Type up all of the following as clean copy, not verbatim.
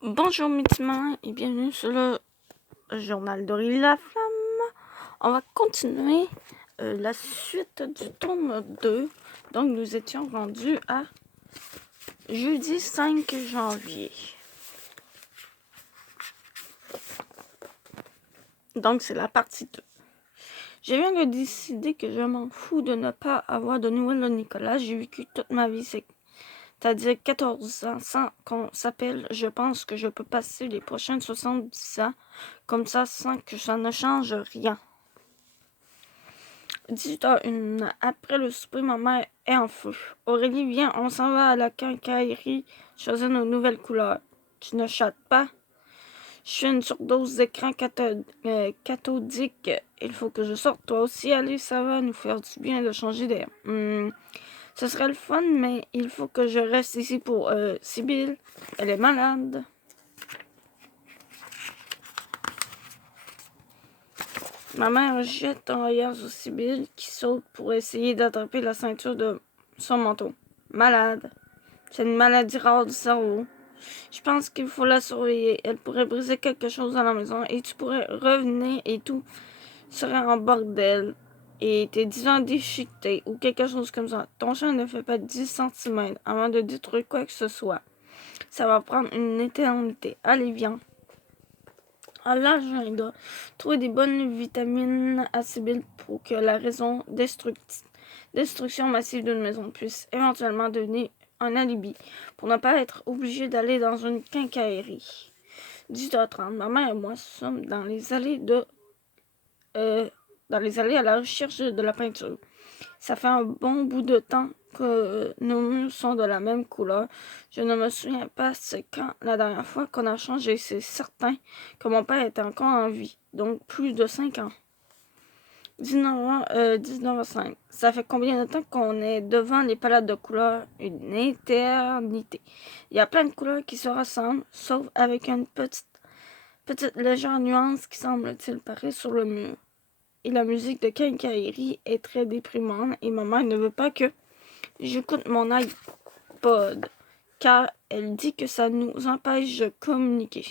Bonjour mes petits mamans et bienvenue sur le journal d'Aurélie Laflamme. On va continuer la suite du tome 2. Donc nous étions rendus à jeudi 5 janvier. Donc c'est la partie 2. Je viens de décider que je m'en fous de ne pas avoir de nouvelles de Nicolas. J'ai vécu toute ma vie, c'est-à-dire 14 ans sans qu'on s'appelle. Je pense que je peux passer les prochaines 70 ans comme ça sans que ça ne change rien. 18h01. Après le souper, ma mère est en feu. Aurélie, viens, on s'en va à la quincaillerie choisir nos nouvelles couleurs. Tu ne chattes pas? Je suis une surdose d'écran cathodique. Il faut que je sorte. Toi aussi, allez, ça va nous faire du bien de changer d'air. Ce serait le fun, mais il faut que je reste ici pour Sibylle. Elle est malade. Ma mère jette un regard sur Sibylle qui saute pour essayer d'attraper la ceinture de son manteau. Malade. C'est une maladie rare du cerveau. Je pense qu'il faut la surveiller. Elle pourrait briser quelque chose dans la maison et tu pourrais revenir et tout serait en bordel. Et tes 10 ans déchiquetés ou quelque chose comme ça. Ton chat ne fait pas 10 cm avant de détruire quoi que ce soit. Ça va prendre une éternité. Allez, viens. À l'agenda, trouver des bonnes vitamines à Sibylle pour que la raison destruction massive d'une maison puisse éventuellement devenir un alibi pour ne pas être obligé d'aller dans une quincaillerie. 18h30, ma mère et moi sommes dans les allées à la recherche de la peinture. Ça fait un bon bout de temps que nos murs sont de la même couleur. Je ne me souviens pas c'est quand la dernière fois qu'on a changé. C'est certain que mon père était encore en vie. Donc plus de 5 ans. 19h05. Ça fait combien de temps qu'on est devant les palettes de couleurs? Une éternité. Il y a plein de couleurs qui se ressemblent, sauf avec une petite légère nuance qui semble-t-il paraître sur le mur. Et la musique de quincaillerie est très déprimante et ma mère ne veut pas que j'écoute mon iPod car elle dit que ça nous empêche de communiquer.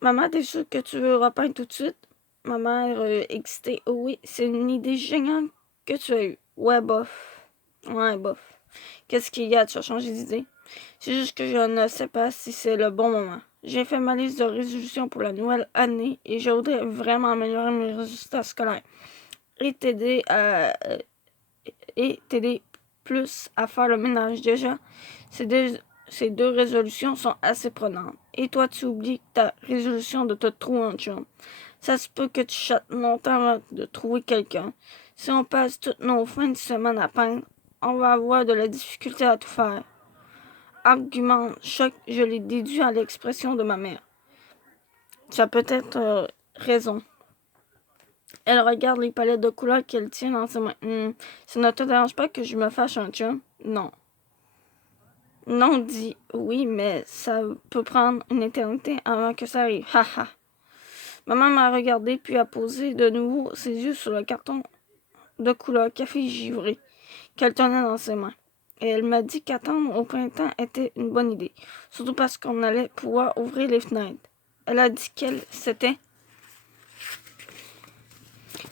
Maman, t'es sûre que tu veux repeindre tout de suite? Ma mère excitée. Oh oui, c'est une idée géniale que tu as eue. Ouais, bof. Ouais, bof. Qu'est-ce qu'il y a? Tu as changé d'idée? C'est juste que je ne sais pas si c'est le bon moment. J'ai fait ma liste de résolutions pour la nouvelle année et je voudrais vraiment améliorer mes résultats scolaires et t'aider plus à faire le ménage. Déjà, ces deux résolutions sont assez prenantes. Et toi, tu oublies ta résolution de te trouver un chum. Ça se peut que tu chattes longtemps avant de trouver quelqu'un. Si on passe toutes nos fins de semaine à peindre, on va avoir de la difficulté à tout faire. Argument choc, je l'ai déduit à l'expression de ma mère. Tu as peut-être raison. Elle regarde les palettes de couleurs qu'elle tient dans ses mains. Ça ne te dérange pas que je me fasse un chum? Non. Non, dit oui, mais ça peut prendre une éternité avant que ça arrive. Haha. Maman m'a regardé puis a posé de nouveau ses yeux sur le carton de couleur café givré qu'elle tenait dans ses mains. Et elle m'a dit qu'attendre au printemps était une bonne idée, surtout parce qu'on allait pouvoir ouvrir les fenêtres. Elle a dit qu'elle s'était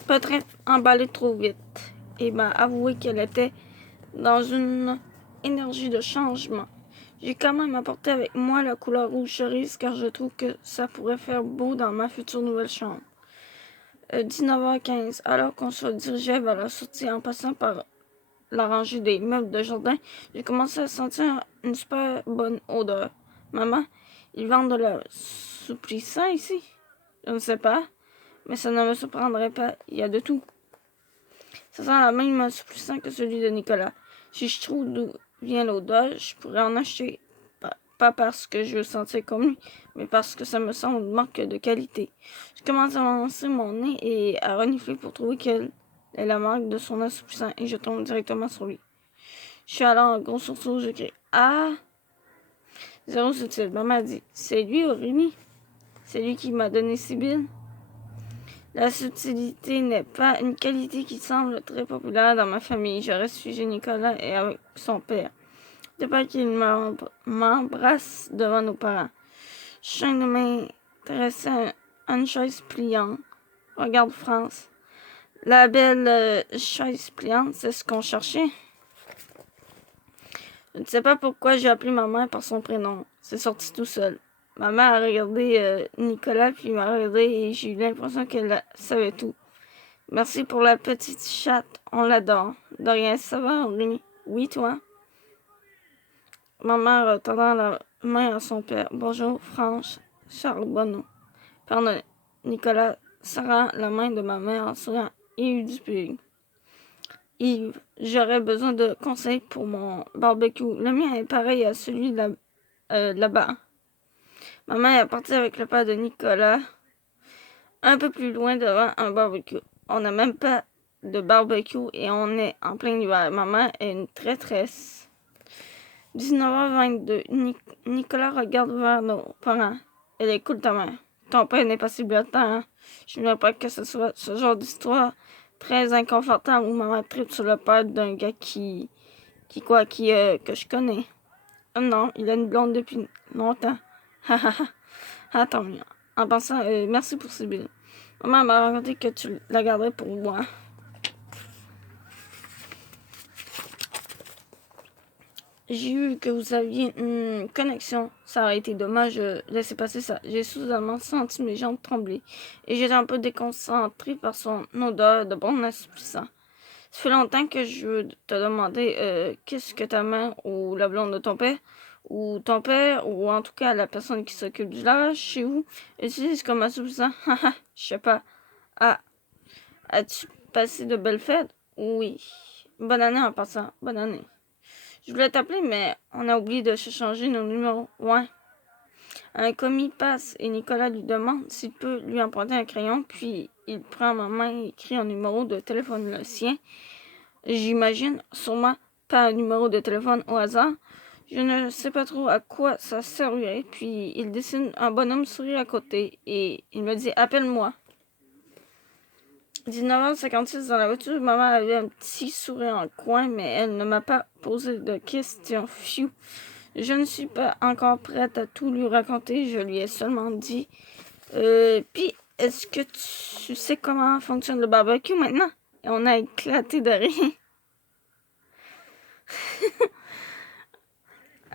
peut-être emballée trop vite et m'a avoué qu'elle était dans une énergie de changement. J'ai quand même apporté avec moi la couleur rouge cerise car je trouve que ça pourrait faire beau dans ma future nouvelle chambre. 19h15, alors qu'on se dirigeait vers la sortie en passant par la rangée des meubles de jardin, j'ai commencé à sentir une super bonne odeur. Maman, ils vendent de l'assouplissant ici? Je ne sais pas, mais ça ne me surprendrait pas. Il y a de tout. Ça sent la même assouplissant que celui de Nicolas. Si je trouve d'où vient l'odeur, je pourrais en acheter. Pas parce que je veux sentir comme lui, mais parce que ça me semble manque de qualité. Je commence à lancer mon nez et à renifler pour trouver quelle est la marque de son assouplissant et je tombe directement sur lui. Je suis alors en gros sursaut, je crie Ah! Zéro subtil. Maman dit C'est lui, Aurélie. C'est lui qui m'a donné Sibylle. La subtilité n'est pas une qualité qui semble très populaire dans ma famille. Je reste sujet Nicolas et avec son père. N'acceptez pas qu'il m'embrasse devant nos parents. Je viens de m'intéresser à une chaise pliante. Regarde France. La belle chaise pliante, c'est ce qu'on cherchait. Je ne sais pas pourquoi j'ai appelé ma mère par son prénom. C'est sorti tout seul. Ma mère a regardé Nicolas, puis m'a regardé et j'ai eu l'impression qu'elle savait tout. Merci pour la petite chatte, on l'adore. De rien, ça va, Henri? Oui, toi? Ma mère tendant la main à son père. Bonjour, France, Charles Bonneau. Père Nicolas serrant la main de ma mère en souriant. Yves Dupuis. Yves, j'aurais besoin de conseils pour mon barbecue. Le mien est pareil à celui là-bas. Ma mère est partie avec le père de Nicolas un peu plus loin devant un barbecue. On n'a même pas de barbecue et on est en plein hiver. Ma mère est une traîtresse. 19h22. Nicolas regarde vers nos parents. Elle écoute ta mère. Ton père n'est pas si blottant, hein? Je ne veux pas que ce soit ce genre d'histoire très inconfortable où maman tripe sur le père d'un gars que je connais. Non, il a une blonde depuis longtemps. Ah, tant mieux. En pensant, merci pour Sibylle. Maman m'a raconté que tu la garderais pour moi. J'ai vu que vous aviez une connexion. Ça aurait été dommage de laisser passer ça. J'ai soudainement senti mes jambes trembler et j'étais un peu déconcentrée par son odeur de bon assouplissant. Ça fait longtemps que je veux te demander qu'est-ce que ta mère ou la blonde de ton père, ou en tout cas la personne qui s'occupe du linge chez vous, utilise comme assouplissant. Je sais pas. Ah, as-tu passé de belles fêtes? Oui. Bonne année en passant. Bonne année. Je voulais t'appeler, mais on a oublié de changer nos numéros. Ouais. Un commis passe et Nicolas lui demande s'il peut lui emprunter un crayon, puis il prend ma main et écrit un numéro de téléphone, le sien. J'imagine sûrement pas un numéro de téléphone au hasard. Je ne sais pas trop à quoi ça servirait, puis il dessine un bonhomme sourire à côté et il me dit « Appelle-moi ». 19h56 dans la voiture, maman avait un petit sourire en coin, mais elle ne m'a pas posé de questions. Phew. Je ne suis pas encore prête à tout lui raconter, je lui ai seulement dit puis, est-ce que tu sais comment fonctionne le barbecue maintenant? Et on a éclaté de rire.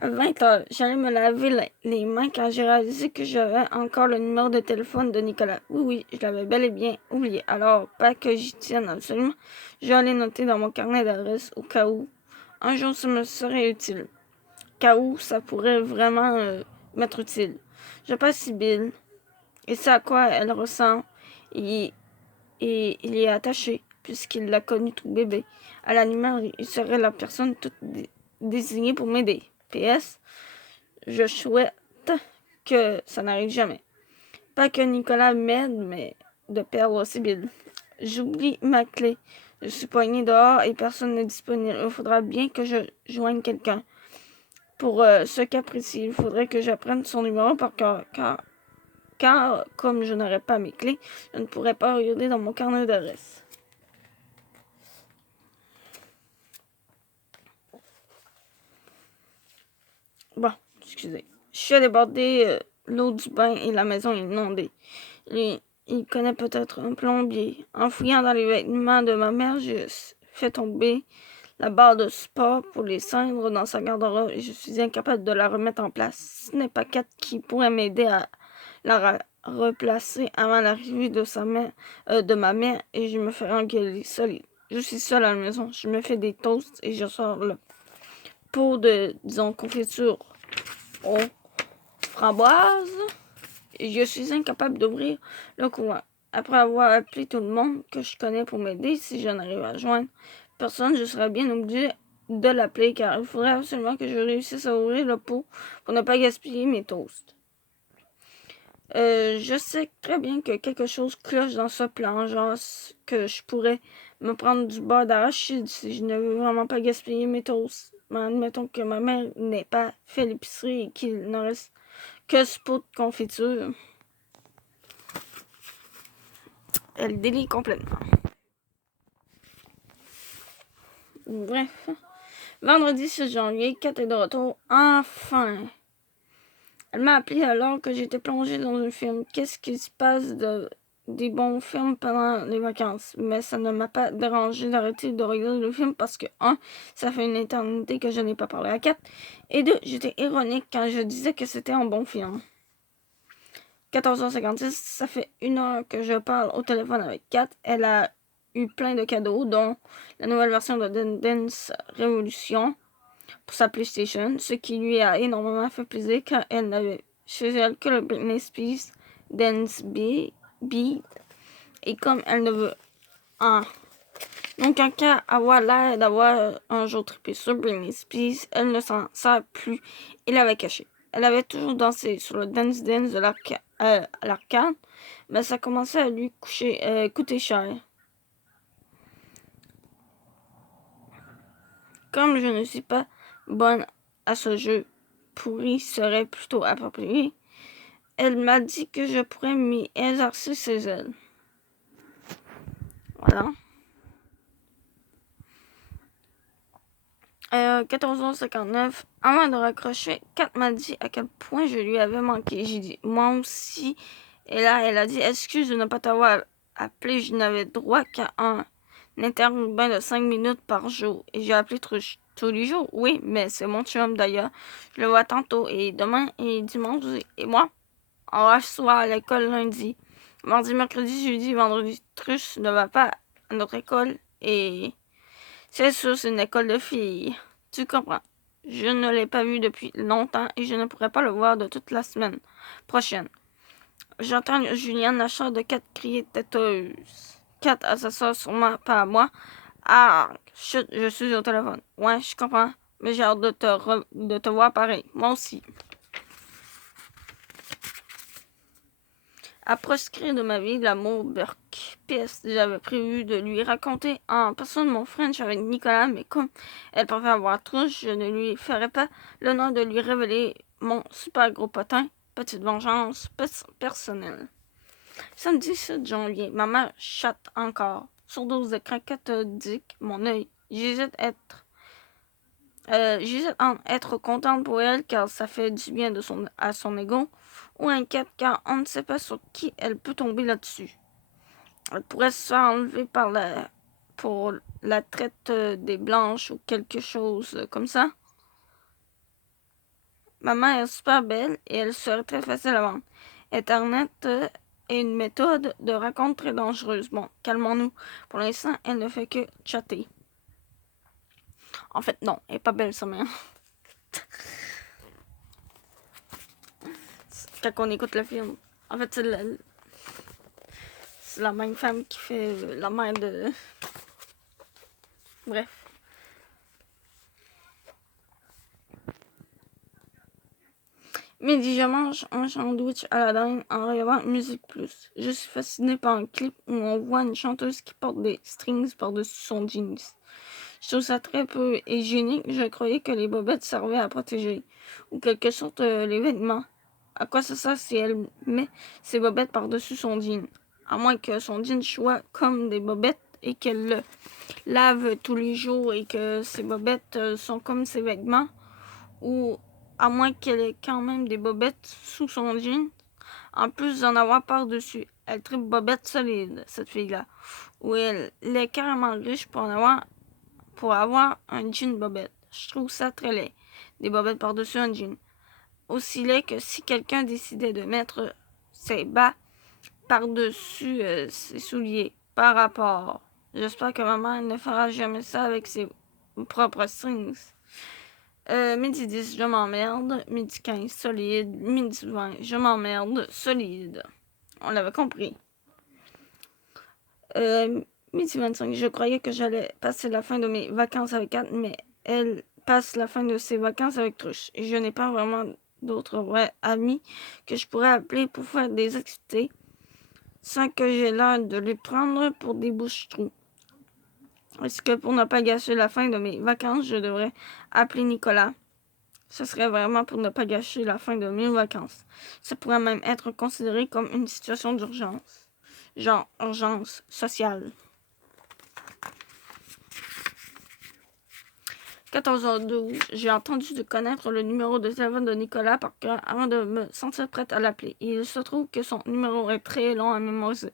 À 20h, j'allais me laver les mains quand j'ai réalisé que j'avais encore le numéro de téléphone de Nicolas. Oui, je l'avais bel et bien oublié. Alors, pas que j'y tienne absolument, j'allais noter dans mon carnet d'adresse au cas où un jour ça me serait utile. Cas où ça pourrait vraiment m'être utile. Je passe Sibylle, et c'est à quoi elle ressemble. Et il est attaché, puisqu'il l'a connu tout bébé. À l'animal, il serait la personne toute désignée pour m'aider. PS, je souhaite que ça n'arrive jamais. Pas que Nicolas m'aide, mais de perdre Sibylle. J'oublie ma clé. Je suis poignée dehors et personne n'est disponible. Il faudra bien que je joigne quelqu'un. Pour ce cas précis, il faudrait que j'apprenne son numéro par cœur, car comme je n'aurai pas mes clés, je ne pourrai pas regarder dans mon carnet d'adresse. Bon, excusez. Je suis débordé, l'eau du bain et la maison est inondée. Il connaît peut-être un plombier. En fouillant dans les vêtements de ma mère, j'ai fait tomber la barre de support pour les cendres dans sa garde-robe et je suis incapable de la remettre en place. Ce n'est pas Kat qui pourrait m'aider à la replacer avant l'arrivée de ma mère et je me fais engueuler seule. Je suis seule à la maison. Je me fais des toasts et je sors le pot de, disons, confiture aux framboises. Et je suis incapable d'ouvrir le courant. Après avoir appelé tout le monde que je connais pour m'aider, si je n'arrive à joindre personne, je serais bien obligée de l'appeler car il faudrait absolument que je réussisse à ouvrir le pot pour ne pas gaspiller mes toasts. Je sais très bien que quelque chose cloche dans ce plan, genre que je pourrais me prendre du beurre d'arachide si je ne veux vraiment pas gaspiller mes toasts. Mais admettons que ma mère n'ait pas fait l'épicerie et qu'il ne reste que ce pot de confiture. Elle délie complètement. Bref, Vendredi 6 janvier, Kat est de retour. Enfin! Elle m'a appelé alors que j'étais plongée dans un film. Qu'est-ce qui se passe des bons films pendant les vacances? Mais ça ne m'a pas dérangé d'arrêter de regarder le film parce que, un, ça fait une éternité que je n'ai pas parlé à Kat. Et deux, j'étais ironique quand je disais que c'était un bon film. 14h56, ça fait 1 heure que je parle au téléphone avec Kat. Elle a eu plein de cadeaux, dont la nouvelle version de Dance Revolution pour sa PlayStation, ce qui lui a énormément fait plaisir car elle n'avait chez elle que le Britney Spears Dance Beat. Et comme elle ne veut en donc en cas avoir l'air d'avoir un jour trippé sur Britney Spears, elle ne s'en sert plus et l'avait caché. Elle avait toujours dansé sur le Dance Dance de l'arcade, mais ça commençait à lui coûter cher. Comme je ne suis pas bonne à ce jeu pourri serait plutôt approprié, elle m'a dit que je pourrais m'y exercer chez elle. Voilà. 14h59, avant de raccrocher, Kat m'a dit à quel point je lui avais manqué. J'ai dit, moi aussi. Et là, elle a dit, excuse de ne pas t'avoir appelé, je n'avais droit qu'à un interurbain de 5 minutes par jour. Et j'ai appelé tous les jours. Oui, mais c'est mon chum d'ailleurs. Je le vois tantôt. Et demain et dimanche. Et moi, on va soir à l'école lundi. Mardi, mercredi, jeudi, vendredi, Truche ne va pas à notre école. Et c'est sûr, c'est une école de filles. Tu comprends. Je ne l'ai pas vu depuis longtemps et je ne pourrai pas le voir de toute la semaine prochaine. J'entends Juliane, la sœur de Kat, crier têteuse. Kat à sa soeur, sûrement pas à moi. Ah, chut, je suis au téléphone. Ouais, je comprends. Mais j'ai hâte de te voir pareil. Moi aussi. À proscrire de ma vie l'amour Burke. PS, j'avais prévu de lui raconter en personne mon French avec Nicolas, mais comme elle préfère avoir trouche, je ne lui ferai pas l'honneur de lui révéler mon super gros potin. Petite vengeance personnelle. Samedi 7 janvier, ma mère chatte encore. Surdose d'écran cathodique, mon œil. J'hésite en être contente pour elle car ça fait du bien à son ego, ou inquiète car on ne sait pas sur qui elle peut tomber là-dessus. Elle pourrait se faire enlever pour la traite des blanches ou quelque chose comme ça. Ma mère est super belle et elle serait très facile à vendre. Internet est une méthode de rencontre très dangereuse. Bon, calmons-nous. Pour l'instant, elle ne fait que chatter. En fait, non, elle est pas belle, sa mère. Quand on écoute le film. En fait, c'est la même femme qui fait la mère de... Bref. Midi, je mange un sandwich à la dinde en regardant Musique Plus. Je suis fascinée par un clip où on voit une chanteuse qui porte des strings par-dessus son jeans. Je trouve ça très peu hygiénique. Je croyais que les bobettes servaient à protéger, ou quelque sorte les vêtements. À quoi ça sert si elle met ses bobettes par-dessus son jean? À moins que son jean soit comme des bobettes et qu'elle le lave tous les jours et que ses bobettes sont comme ses vêtements. Ou à moins qu'elle ait quand même des bobettes sous son jean, en plus d'en avoir par-dessus. Elle tripe bobettes solides, cette fille-là. Ou elle est carrément riche pour avoir un jean bobette. Je trouve ça très laid. Des bobettes par-dessus un jean. Aussi laid que si quelqu'un décidait de mettre ses bas par-dessus ses souliers. Par rapport. J'espère que ma mère ne fera jamais ça avec ses propres strings. Midi 10, je m'emmerde. Midi 15, solide. Midi 20, je m'emmerde, solide. On l'avait compris. Midi 25, je croyais que j'allais passer la fin de mes vacances avec Kat, mais elle passe la fin de ses vacances avec Truche. Et je n'ai pas vraiment d'autres vrais amis que je pourrais appeler pour faire des activités sans que j'ai l'air de les prendre pour des bouches-trous. Est-ce que pour ne pas gâcher la fin de mes vacances, je devrais appeler Nicolas? Ce serait vraiment pour ne pas gâcher la fin de mes vacances. Ça pourrait même être considéré comme une situation d'urgence. Genre urgence sociale. 14h12, j'ai entendu de connaître le numéro de téléphone de Nicolas par cœur avant de me sentir prête à l'appeler. Il se trouve que son numéro est très long à mémoriser.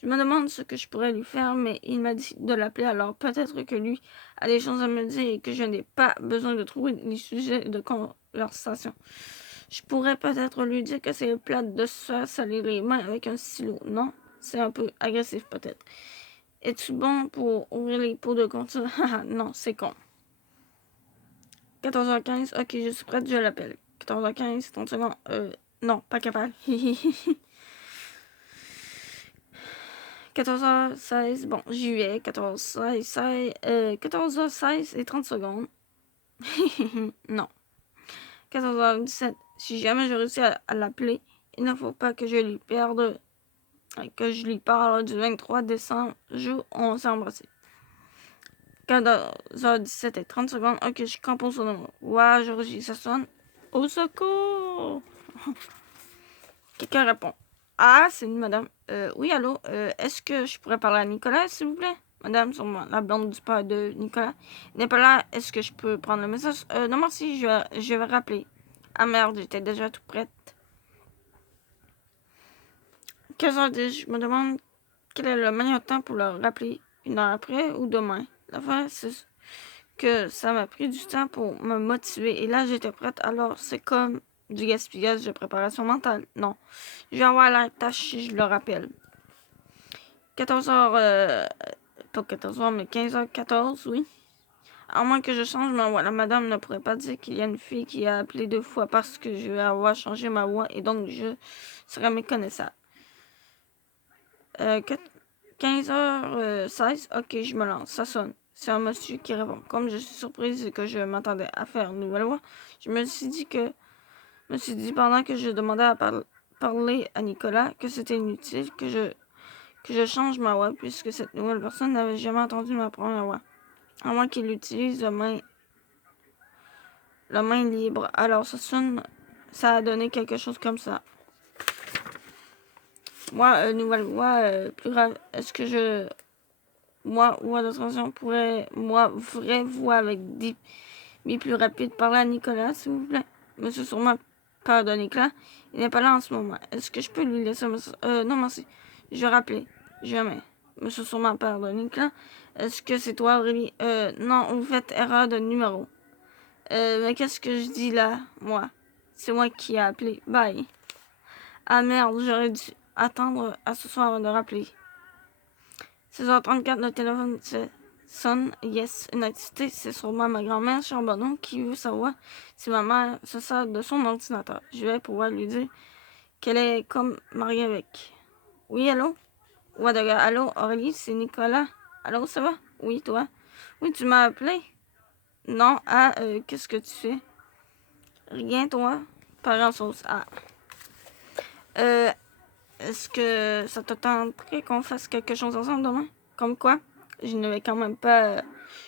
Je me demande ce que je pourrais lui faire, mais il m'a dit de l'appeler, alors peut-être que lui a des choses à me dire et que je n'ai pas besoin de trouver des sujets de conversation. Je pourrais peut-être lui dire que c'est plate de se faire salir les mains avec un stylo. Non, c'est un peu agressif peut-être. Es-tu bon pour ouvrir les pots de conteneur? Non, c'est con. 14h15, ok, je suis prête, je l'appelle. 14h15, 30 secondes. Non, pas capable. 14h16, bon, j'y vais. 14h16 et 30 secondes. Non. 14h17, si jamais je réussis à l'appeler, il ne faut pas que je lui perde, que je lui parle du 23 décembre, jour où on s'est embrassé. 14h17 et 30 secondes, ok, je compose son numéro. Ouais, Georgie, ça sonne. Au secours! Quelqu'un répond. Ah, c'est une madame. Oui, allô? Est-ce que je pourrais parler à Nicolas, s'il vous plaît? Madame, c'est la blonde du père de Nicolas. Il n'est pas là. Est-ce que je peux prendre le message? Non, merci, je vais rappeler. Ah merde, j'étais déjà tout prête. 15h10, je me demande quel est le meilleur temps pour le rappeler. 1 heure après ou demain? L'affaire, c'est que ça m'a pris du temps pour me motiver. Et là, j'étais prête. Alors, c'est comme du gaspillage de préparation mentale. Non. Je vais avoir la tâche si je le rappelle. 14h, pas 14h, mais 15h14, oui. À moins que je change ma voix. La madame ne pourrait pas dire qu'il y a une fille qui a appelé 2 fois parce que je vais avoir changé ma voix et donc je serai méconnaissable. 15h16, ok, je me lance. Ça sonne. C'est un monsieur qui répond. Comme je suis surprise et que je m'attendais à faire une nouvelle voix, je me suis dit pendant que je demandais à parler à Nicolas que c'était inutile que je change ma voix puisque cette nouvelle personne n'avait jamais entendu ma première voix. À moins qu'il utilise la main libre. Alors ça sonne, ça a donné quelque chose comme ça. Moi, nouvelle voix, plus grave. Est-ce que moi, voix de transition pourrait, moi, vraie voix avec des plus rapide, parler à Nicolas, s'il vous plaît. Monsieur sûrement peur de Nicolas. Il n'est pas là en ce moment. Est-ce que je peux lui laisser un message? Non, merci. Je vais rappeler. Jamais. Monsieur sûrement peur de Nicolas. Est-ce que c'est toi, Aurélie? Non, vous faites erreur de numéro. Mais qu'est-ce que je dis là, moi? C'est moi qui ai appelé. Bye. Ah merde, j'aurais dû attendre à ce soir avant de rappeler. 16h34, le téléphone sonne. Yes, une activité, c'est sûrement ma grand-mère Charbonneau qui veut savoir si ma mère se sert de son ordinateur. Je vais pouvoir lui dire qu'elle est comme mariée avec. Oui, allô? Ouais, d'accord. Allô, Aurélie, c'est Nicolas. Allô, ça va? Oui, toi? Oui, tu m'as appelé? Non, qu'est-ce que tu fais? Rien, toi? Pas grand-chose. Ah. Est-ce que ça te tenterait qu'on fasse quelque chose ensemble demain? Comme quoi? Je ne vais quand même pas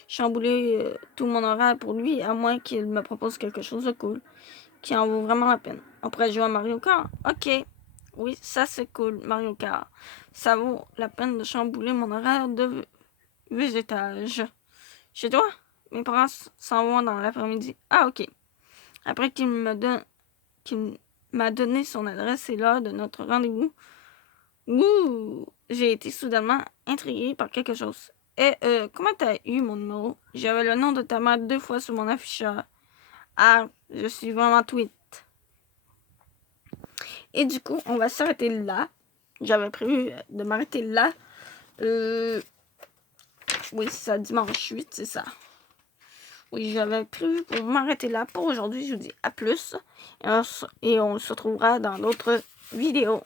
chambouler tout mon horaire pour lui, à moins qu'il me propose quelque chose de cool, qui en vaut vraiment la peine. On pourrait jouer à Mario Kart? Ok. Oui, ça c'est cool, Mario Kart. Ça vaut la peine de chambouler mon horaire de végétage. Chez toi? Mes parents s'en vont dans l'après-midi. Ah, ok. Après qu'il m'a donné son adresse et l'heure de notre rendez-vous, j'ai été soudainement intriguée par quelque chose. Et comment t'as eu mon numéro? J'avais le nom de ta mère 2 fois sur mon afficheur. Ah, je suis vraiment tweet. Et du coup, on va s'arrêter là. J'avais prévu de m'arrêter là. Oui, c'est ça, dimanche 8, c'est ça. Oui, j'avais prévu pour m'arrêter là pour aujourd'hui. Je vous dis à plus. Et on se retrouvera dans d'autres vidéos.